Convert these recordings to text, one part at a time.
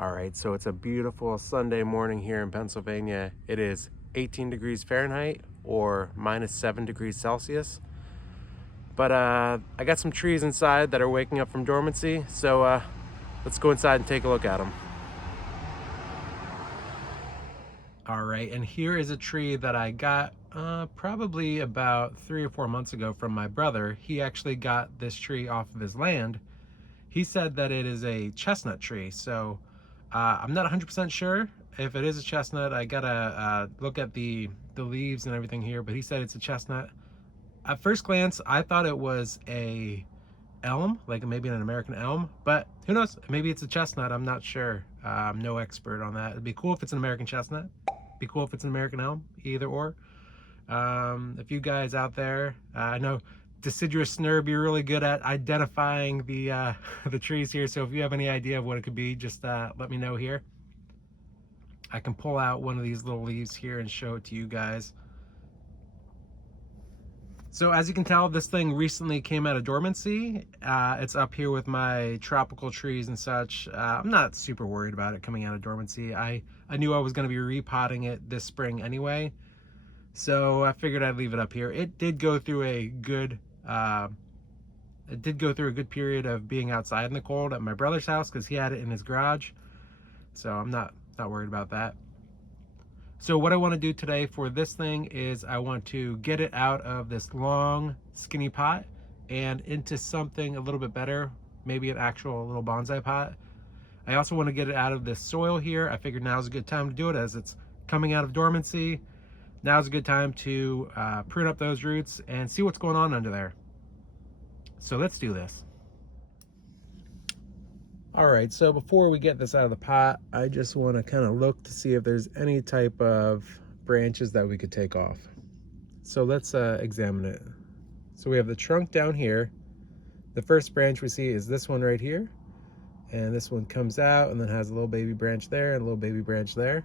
All right, so it's a beautiful Sunday morning here in Pennsylvania. It is 18 degrees Fahrenheit or minus 7 degrees Celsius. But I got some trees inside that are waking up from dormancy, so let's go inside and take a look at them. All right, and here is a tree that I got probably about 3 or 4 months ago from my brother. He actually got this tree off of his land. He said that it is a chestnut tree, so I'm not 100% sure if it is a chestnut. I gotta look at the leaves and everything here, but he said it's a chestnut. At first glance, I thought it was a elm, like maybe an American elm, but who knows? Maybe it's a chestnut. I'm not sure. I'm no expert on that. It'd be cool if it's an American chestnut. Be cool if it's an American elm, either or. If you guys out there, I know deciduous snurb, you're really good at identifying the the trees here. So if you have any idea of what it could be, just let me know here. I can pull out one of these little leaves here and show it to you guys. So as you can tell, this thing recently came out of dormancy. It's up here with my tropical trees and such. I'm not super worried about it coming out of dormancy. I knew I was going to be repotting it this spring anyway, so I figured I'd leave it up here. It did go through a good period of being outside in the cold at my brother's house because he had it in his garage. So I'm not worried about that. So what I want to do today for this thing is I want to get it out of this long skinny pot and into something a little bit better, maybe an actual little bonsai pot. I also want to get it out of this soil here. I figured now's a good time to do it as it's coming out of dormancy. Now's a good time to prune up those roots and see what's going on under there. So let's do this. All right, so before we get this out of the pot, I just want to kind of look to see if there's any type of branches that we could take off. So let's examine it. So we have the trunk down here. The first branch we see is this one right here. And this one comes out and then has a little baby branch there and a little baby branch there.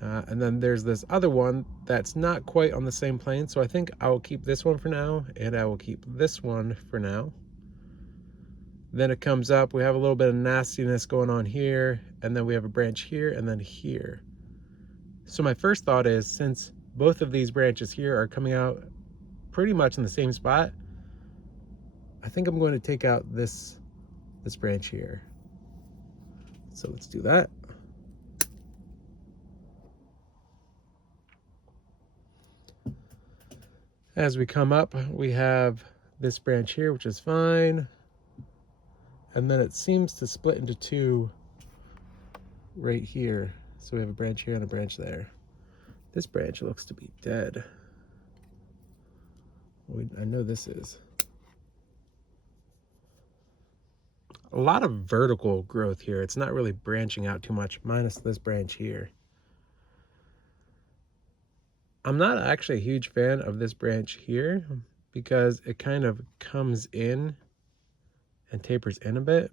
And then there's this other one that's not quite on the same plane. So I think I will keep this one for now, and I will keep this one for now. Then it comes up, we have a little bit of nastiness going on here, and then we have a branch here and then here. So my first thought is, since both of these branches here are coming out pretty much in the same spot, I think I'm going to take out this branch here. So let's do that. As we come up, we have this branch here, which is fine. And then it seems to split into two right here. So we have a branch here and a branch there. This branch looks to be dead. I know this is. A lot of vertical growth here. It's not really branching out too much, minus this branch here. I'm not actually a huge fan of this branch here because it kind of comes in and tapers in a bit.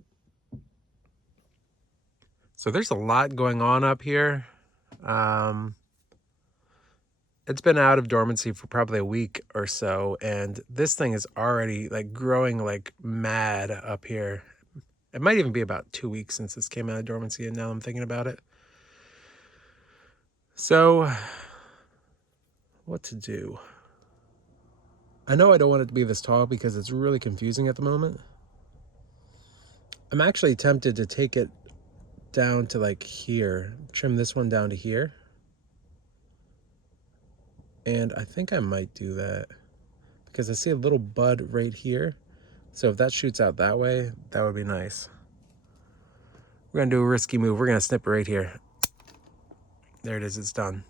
So there's a lot going on up here. It's been out of dormancy for probably a week or so, and this thing is already like growing like mad up here. It might even be about 2 weeks since this came out of dormancy, and now I'm thinking about it. So what to do? I know I don't want it to be this tall because it's really confusing at the moment. I'm actually tempted to take it down to like here, trim this one down to here. And I think I might do that because I see a little bud right here. So if that shoots out that way, that would be nice. We're gonna do a risky move. We're gonna snip it right here. There it is, it's done.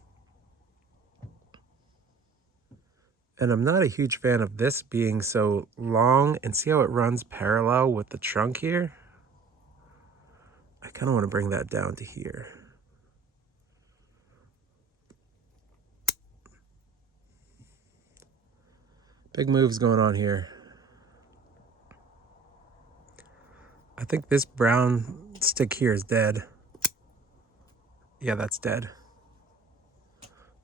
And I'm not a huge fan of this being so long, and see how it runs parallel with the trunk here? I kind of want to bring that down to here. Big moves going on here. I think this brown stick here is dead. Yeah, that's dead.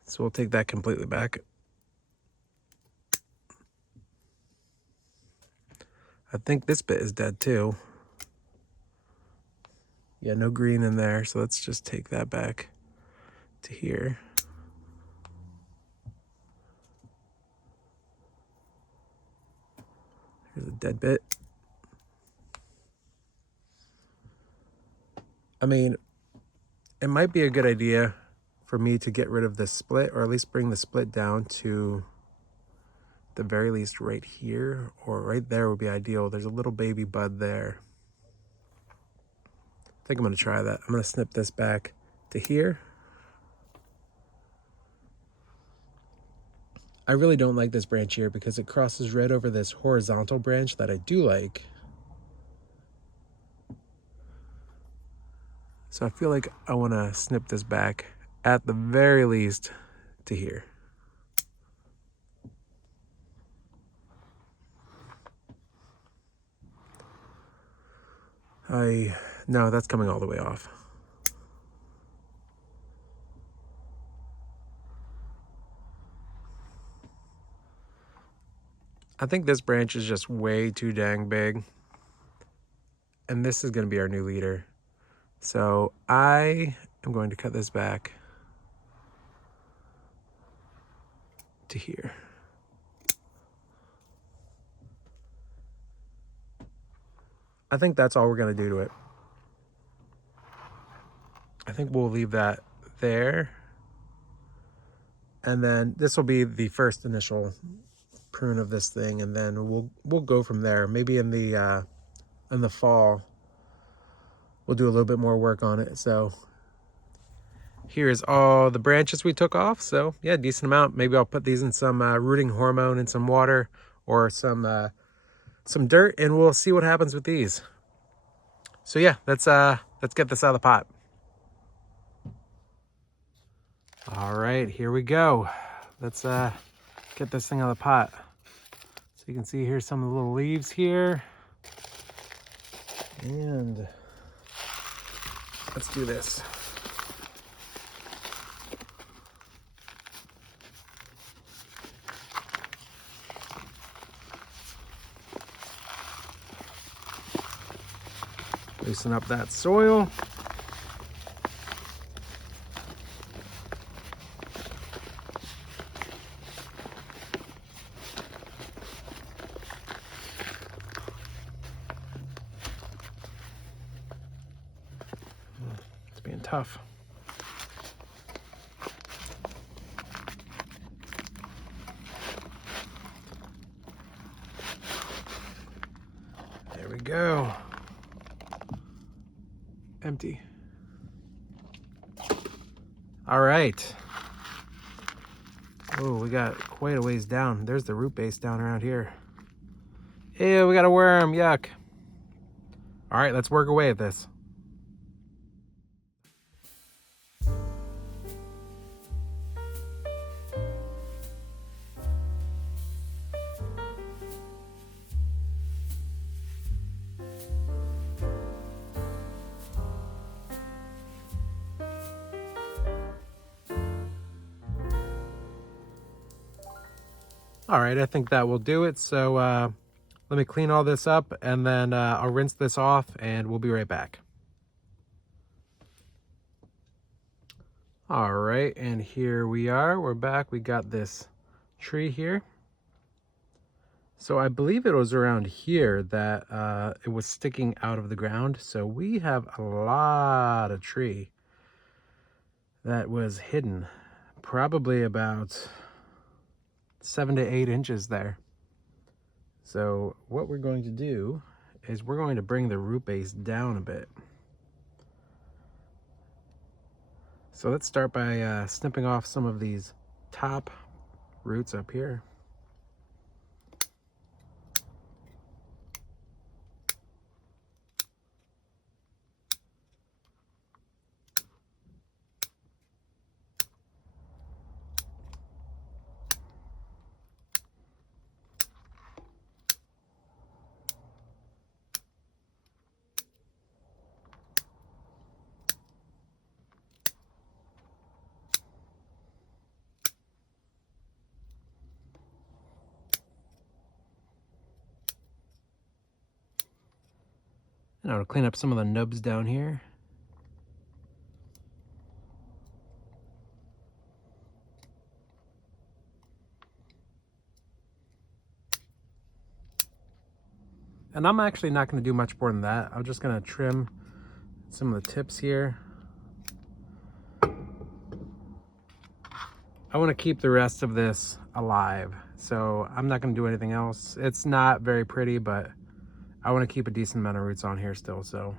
So we'll take that completely back. I think this bit is dead too. Yeah, no green in there, so let's just take that back to here. Here's a dead bit. I mean, it might be a good idea for me to get rid of this split, or at least bring the split down to the very least right here, or right there would be ideal. There's a little baby bud there. I think I'm gonna try that. I'm gonna snip this back to here. I really don't like this branch here because it crosses right over this horizontal branch that I do like. So I feel like I want to snip this back at the very least to here. No, that's coming all the way off. I think this branch is just way too dang big. And this is going to be our new leader. So I am going to cut this back to here. I think that's all we're going to do to it. I think we'll leave that there. And then this will be the first initial prune of this thing, and then we'll go from there. Maybe in the fall we'll do a little bit more work on it. So here's all the branches we took off. So yeah, decent amount. Maybe I'll put these in some rooting hormone and some water, or some dirt, and we'll see what happens with these. So yeah, let's get this out of the pot. All right, here we go. Let's get this thing out of the pot. So you can see here's some of the little leaves here. And let's do this. Loosen up that soil. It's being tough. There we go. Empty. All right. Oh, we got quite a ways down. There's the root base down around here. Ew, we got a worm. Yuck. All right, let's work away at this. All right, I think that will do it. So let me clean all this up, and then I'll rinse this off, and we'll be right back. All right, and here we are. We're back. We got this tree here. So I believe it was around here that it was sticking out of the ground. So we have a lot of tree that was hidden, probably about 7 to 8 inches there. So what we're going to do is we're going to bring the root base down a bit. So let's start by snipping off some of these top roots up here. And I'll clean up some of the nubs down here. And I'm actually not going to do much more than that. I'm just going to trim some of the tips here. I want to keep the rest of this alive, so I'm not going to do anything else. It's not very pretty, but I want to keep a decent amount of roots on here still. So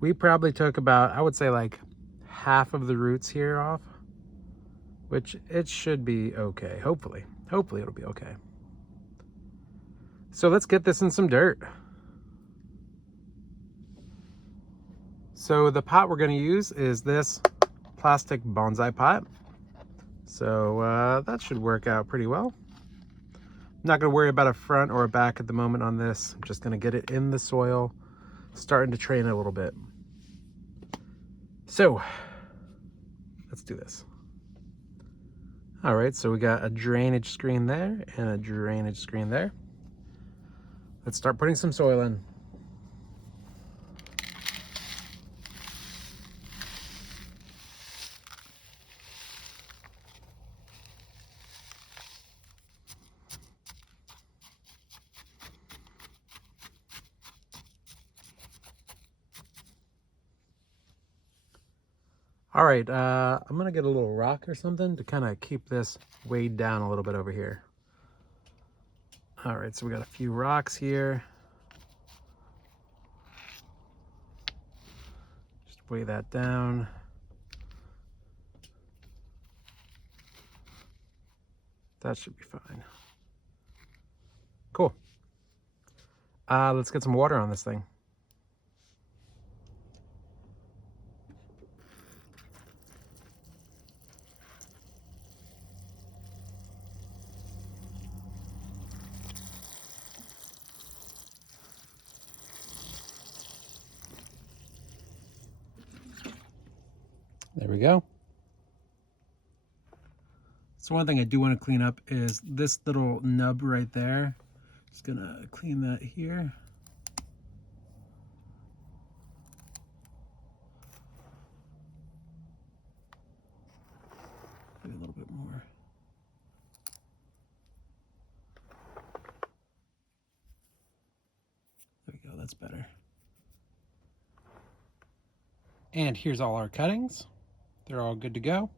we probably took about, I would say like half of the roots here off, which it should be okay. Hopefully it'll be okay. So let's get this in some dirt. So the pot we're going to use is this plastic bonsai pot. So that should work out pretty well. I'm not going to worry about a front or a back at the moment on this. I'm just going to get it in the soil, starting to train it a little bit. So let's do this. All right, so we got a drainage screen there and a drainage screen there. Let's start putting some soil in. All right, I'm gonna get a little rock or something to kind of keep this weighed down a little bit over here. All right, so we got a few rocks here. Just weigh that down. That should be fine. Cool. Let's get some water on this thing. There we go. So one thing I do want to clean up is this little nub right there. Just gonna clean that here. Maybe a little bit more. There we go, that's better. And here's all our cuttings. They're all good to go.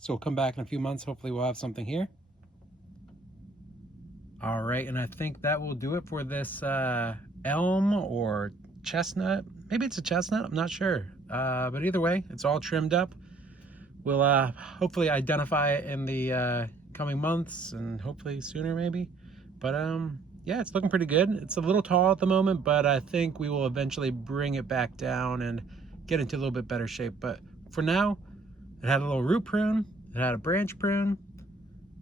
So we'll come back in a few months. Hopefully we'll have something here. All right, and I think that will do it for this elm or chestnut. Maybe it's a chestnut, I'm not sure. But either way, it's all trimmed up. We'll hopefully identify it in the coming months and hopefully sooner maybe. But yeah, it's looking pretty good. It's a little tall at the moment, but I think we will eventually bring it back down and get into a little bit better shape. But for now, it had a little root prune, it had a branch prune,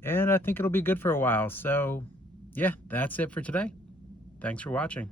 and I think it'll be good for a while. So yeah, that's it for today. Thanks for watching.